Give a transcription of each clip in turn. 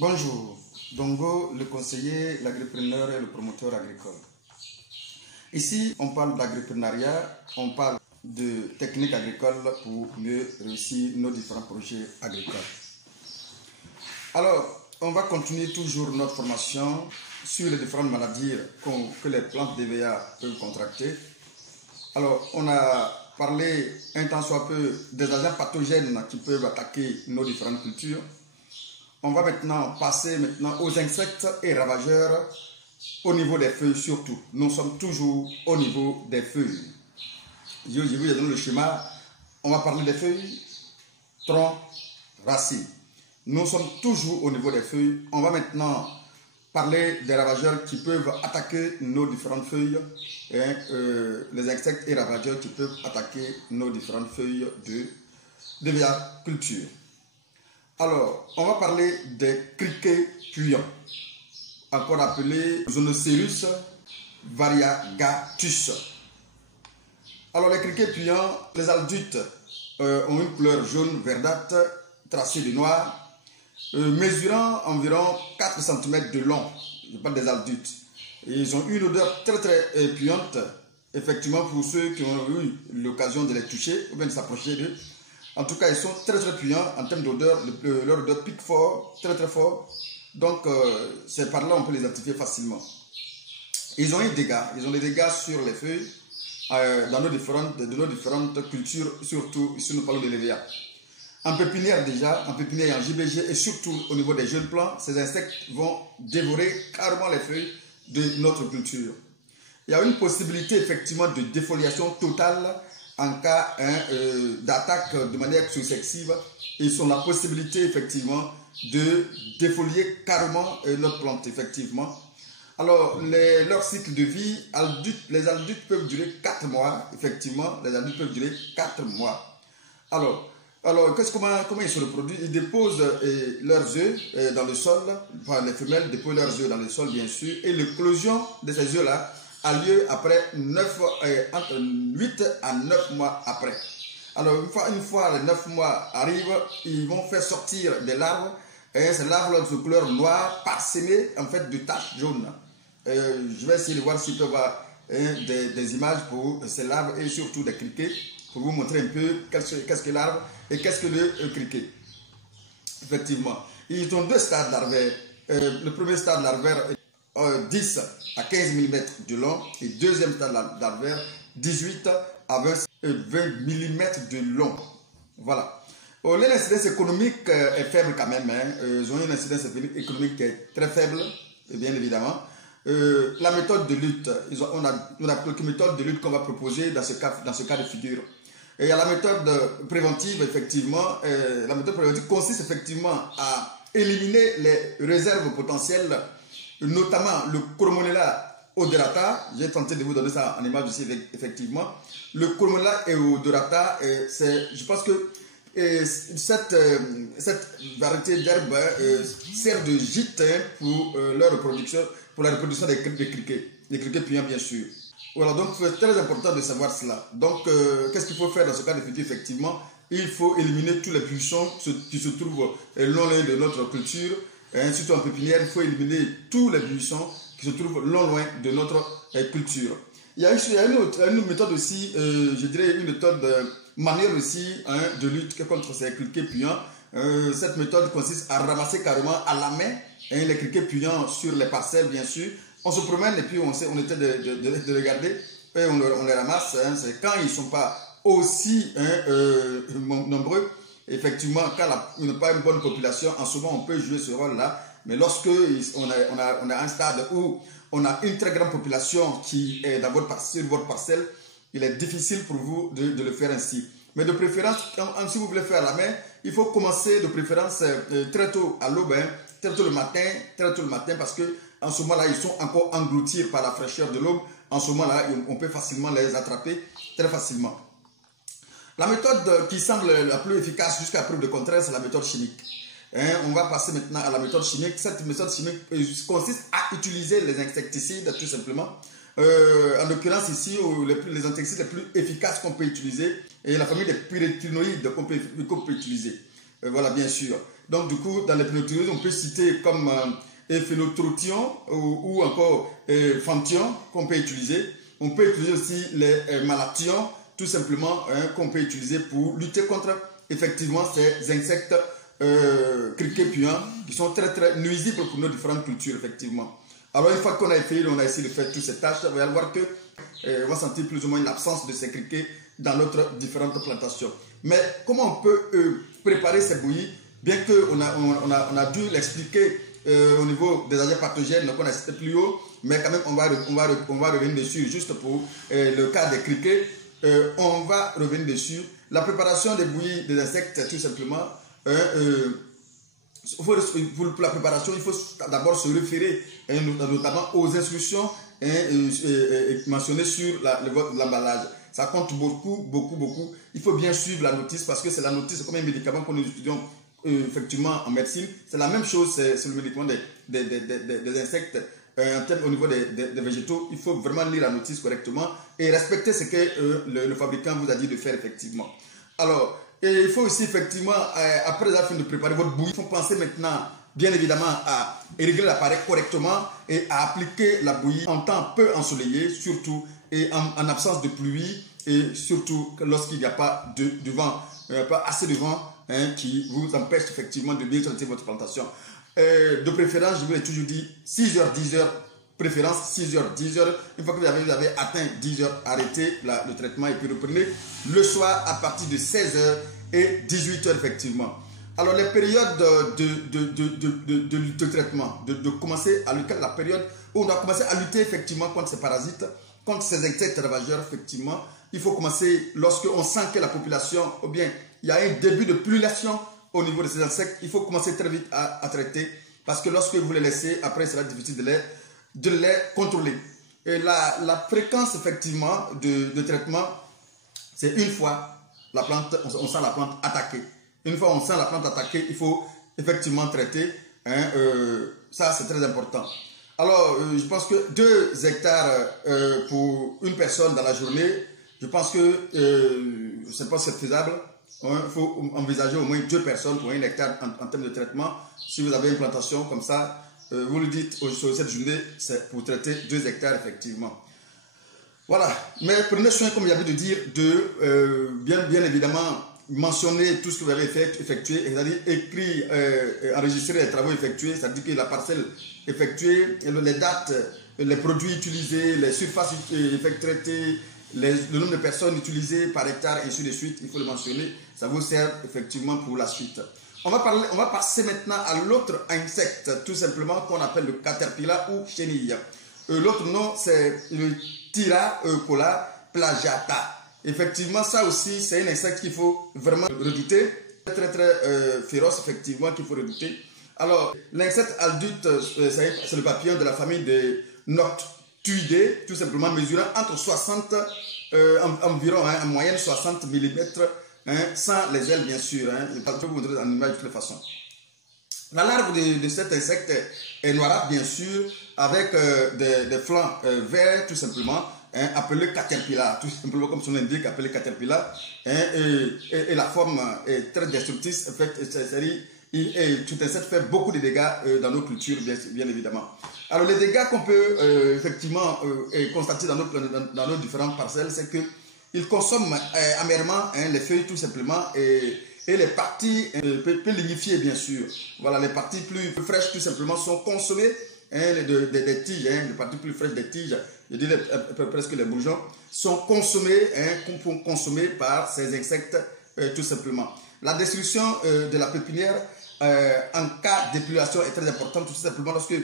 Bonjour, Dongo, le conseiller, l'agripreneur et le promoteur agricole. Ici, on parle d'agripreneuriat, on parle de techniques agricoles pour mieux réussir nos différents projets agricoles. Alors, on va continuer toujours notre formation sur les différentes maladies que les plantes DVA peuvent contracter. Alors, on a parlé un temps soit peu des agents pathogènes qui peuvent attaquer nos différentes cultures. On va maintenant passer aux insectes et ravageurs au niveau des feuilles surtout. Nous sommes toujours au niveau des feuilles. Je vous ai donné le schéma. On va parler des feuilles, troncs, racines. Nous sommes toujours au niveau des feuilles. On va maintenant parler des ravageurs qui peuvent attaquer nos différentes feuilles. Les insectes et ravageurs qui peuvent attaquer nos différentes feuilles de culture. Alors, on va parler des criquets puants, encore appelés Zonocerus variegatus. Alors, les criquets puants, les adultes ont une couleur jaune verdâtre tracée de noir, mesurant environ 4 cm de long. Je parle des adultes. Et ils ont une odeur très puante, effectivement, pour ceux qui ont eu l'occasion de les toucher ou bien de s'approcher d'eux. En tout cas, ils sont très puants en termes d'odeur. Leur odeur pique fort, très fort. Donc, c'est par là qu'on peut les identifier facilement. Ils ont des dégâts sur les feuilles de nos différentes cultures, surtout ici nous parlons de l'EVA. En pépinière déjà, en pépinière et en JBG, et surtout au niveau des jeunes plants, ces insectes vont dévorer carrément les feuilles de notre culture. Il y a une possibilité effectivement de défoliation totale en cas d'attaque de manière successive. Ils ont la possibilité effectivement de défolier carrément notre plante effectivement. Alors leur cycle de vie, les adultes peuvent durer 4 mois effectivement, les adultes peuvent durer 4 mois. Alors comment ils se reproduisent? Ils déposent leurs œufs dans le sol, enfin, les femelles déposent leurs œufs dans le sol bien sûr, et l'éclosion de ces œufs là a lieu après entre 8 à 9 mois après. Alors une fois les 9 mois arrivent, ils vont faire sortir des larves, et ces larves de couleur noire parsemées en fait de taches jaunes. Je vais essayer de voir s'il peut y avoir des images pour ces larves et surtout des criquets, pour vous montrer un peu qu'est-ce que l'arbre et qu'est-ce que le criquet. Effectivement, ils ont 2 stades larvaires. Le premier stade larvaire 10 à 15 mm de long et deuxième stade larvaire 18 à 20 mm de long. Voilà. L'incidence économique est faible quand même. Ils ont une incidence économique qui est très faible, bien évidemment. La méthode de lutte, on a quelques méthodes de lutte qu'on va proposer dans ce cas de figure. Et il y a la méthode préventive, effectivement. La méthode préventive consiste effectivement à éliminer les réserves potentielles, notamment le Chromonella odorata. J'ai tenté de vous donner ça en image aussi, effectivement. Le Chromonella odorata, je pense que cette variété d'herbe sert de gîte pour leur reproduction, pour la reproduction des criquets puants bien sûr. Voilà, donc c'est très important de savoir cela. Donc, qu'est-ce qu'il faut faire dans ce cas de figure? Effectivement, il faut éliminer tous les buissons qui se trouvent le long de notre culture. Surtout en pépinière, il faut éliminer tous les buissons qui se trouvent loin de notre culture. Il y a une méthode aussi, je dirais une méthode manuelle aussi de lutte contre ces criquets puants. Cette méthode consiste à ramasser carrément à la main les criquets puants sur les parcelles, bien sûr. On se promène et puis on essaie de regarder et on les ramasse. C'est quand ils ne sont pas aussi nombreux. Effectivement, quand on n'a pas une bonne population, en ce moment on peut jouer ce rôle-là. Mais lorsque on a un stade où on a une très grande population qui est sur votre parcelle, il est difficile pour vous de le faire ainsi. Mais de préférence, si vous voulez faire à la main, il faut commencer de préférence très tôt à l'aube, très tôt le matin, parce que en ce moment-là, ils sont encore engloutis par la fraîcheur de l'aube. En ce moment-là, on peut facilement les attraper, très facilement. La méthode qui semble la plus efficace jusqu'à preuve de contraire, c'est la méthode chimique. On va passer maintenant à la méthode chimique. Cette méthode chimique consiste à utiliser les insecticides, tout simplement. En l'occurrence ici, les insecticides les plus efficaces qu'on peut utiliser, et la famille des pyrétinoïdes qu'on peut utiliser. Voilà, bien sûr. Donc du coup, dans les phénotyroïdes, on peut citer comme phénotrotion ou encore phantion qu'on peut utiliser. On peut utiliser aussi les malactions, tout simplement, qu'on peut utiliser pour lutter contre effectivement ces insectes criquets puants qui sont très très nuisibles pour nos différentes cultures, effectivement. Alors une fois qu'on a essayé de faire toutes ces tâches, vous allez voir que on va sentir plus ou moins l'absence de ces criquets dans notre différentes plantations. Mais comment on peut préparer ces bouillies, bien qu'on a dû l'expliquer au niveau des agents pathogènes, donc on a cité plus haut, mais quand même on va revenir dessus juste pour le cas des criquets. On va revenir dessus. La préparation des bouillies des insectes, tout simplement, pour la préparation, il faut d'abord se référer notamment aux instructions mentionnées sur l'emballage. Ça compte beaucoup, beaucoup, beaucoup. Il faut bien suivre la notice parce que c'est la notice comme un médicament qu'on étudions effectivement en médecine. C'est la même chose, c'est le médicament des insectes. Au niveau des végétaux, il faut vraiment lire la notice correctement et respecter ce que le fabricant vous a dit de faire effectivement. Alors, et il faut aussi effectivement, après avoir fini de préparer votre bouillie, il faut penser maintenant, bien évidemment, à régler l'appareil correctement et à appliquer la bouillie en temps peu ensoleillé, surtout, et en absence de pluie, et surtout lorsqu'il n'y a pas de vent, pas assez de vent qui vous empêche effectivement de bien traiter votre plantation. De préférence, je vous ai toujours dit 6h, 10h, préférence 6h, 10h. Une fois que vous avez atteint 10h, arrêtez le traitement et puis reprenez le soir à partir de 16h et 18h effectivement. Alors les périodes de traitement, de commencer à lutter, la période où on doit commencer à lutter effectivement contre ces parasites, contre ces insectes ravageurs effectivement, il faut commencer lorsqu'on sent que la population, ou bien il y a un début de pullulation au niveau de ces insectes, il faut commencer très vite à traiter parce que lorsque vous les laissez, après il sera difficile de les contrôler. Et la fréquence effectivement de traitement, c'est une fois la plante, on sent la plante attaquée. Une fois on sent la plante attaquée, il faut effectivement traiter. Ça c'est très important. Alors je pense que 2 hectares pour une personne dans la journée, je pense que je ne sais pas si c'est faisable. Il faut envisager au moins 2 personnes pour 1 hectare en termes de traitement. Si vous avez une plantation comme ça, vous le dites sur cette journée, c'est pour traiter 2 hectares effectivement. Voilà, mais prenez soin, comme j'avais de dire, de bien évidemment mentionner tout ce que vous avez effectué, c'est-à-dire écrire, enregistrer les travaux effectués, c'est-à-dire que la parcelle effectuée, les dates, les produits utilisés, les surfaces traitées, le nombre de personnes utilisées par hectare, et ainsi de suite, il faut le mentionner. Ça vous sert effectivement pour la suite. On va passer maintenant à l'autre insecte, tout simplement, qu'on appelle le caterpillar ou chenille. L'autre nom, c'est le Thyracola plagiata. Effectivement, ça aussi, c'est un insecte qu'il faut vraiment redouter. Très, très féroce, effectivement, qu'il faut redouter. Alors, l'insecte adulte, c'est le papillon de la famille des Noctuidae, tout simplement mesurant entre 60, environ, en moyenne 60 mm, sans les ailes, bien sûr. Je vais vous montrer en image de toute façon. La larve de cet insecte est noirâtre, bien sûr, avec des flancs verts, tout simplement, appelé caterpillar, tout simplement comme son nom indique, appelé caterpillar. Et la forme est très destructrice. En fait, tout insecte fait beaucoup de dégâts dans nos cultures, bien évidemment. Alors, les dégâts qu'on peut effectivement constater dans nos différentes parcelles, c'est qu'ils consomment amèrement les feuilles, tout simplement, et les parties peu lignifiées, bien sûr. Voilà, les parties plus fraîches, tout simplement, sont consommées des tiges, les parties plus fraîches des tiges, je dirais presque les bourgeons, sont consommées, par ces insectes, tout simplement. La destruction de la pépinière en cas d'épululation est très importante, tout simplement lorsque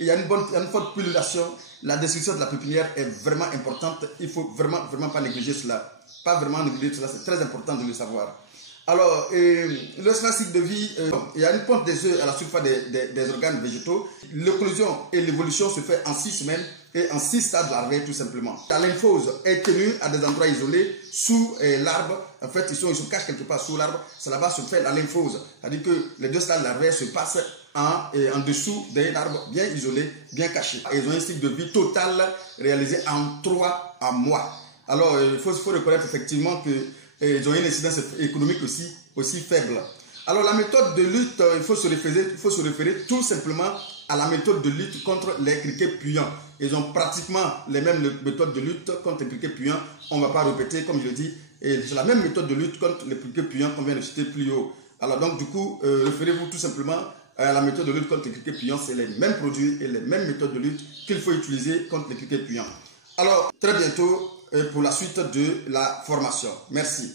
il y a une forte pullulation, la destruction de la pépinière est vraiment importante. Il ne faut vraiment pas négliger cela. Pas vraiment négliger cela, c'est très important de le savoir. Alors, le cycle de vie, il y a une ponte des œufs à la surface des organes végétaux. L'éclosion et l'évolution se fait en 6 semaines et en 6 stades larvaires, tout simplement. La lymphose est tenue à des endroits isolés sous l'arbre. En fait, ils se cachent quelque part sous l'arbre. C'est là-bas se fait la lymphose. C'est-à-dire que les 2 stades larvaires se passent en dessous d'un arbre bien isolé, bien caché. Ils ont un cycle de vie total réalisé en 3 mois. Alors, il faut reconnaître effectivement que ils ont une incidence économique aussi faible. Alors la méthode de lutte, il faut se référer tout simplement à la méthode de lutte contre les criquets puants. Ils ont pratiquement les mêmes méthodes de lutte contre les criquets puants. On ne va pas répéter, comme je le dis. Et c'est la même méthode de lutte contre les criquets puants qu'on vient de citer plus haut. Alors donc du coup, référez-vous tout simplement à la méthode de lutte contre les criquets puants. C'est les mêmes produits et les mêmes méthodes de lutte qu'il faut utiliser contre les criquets puants. Alors, très bientôt pour la suite de la formation. Merci.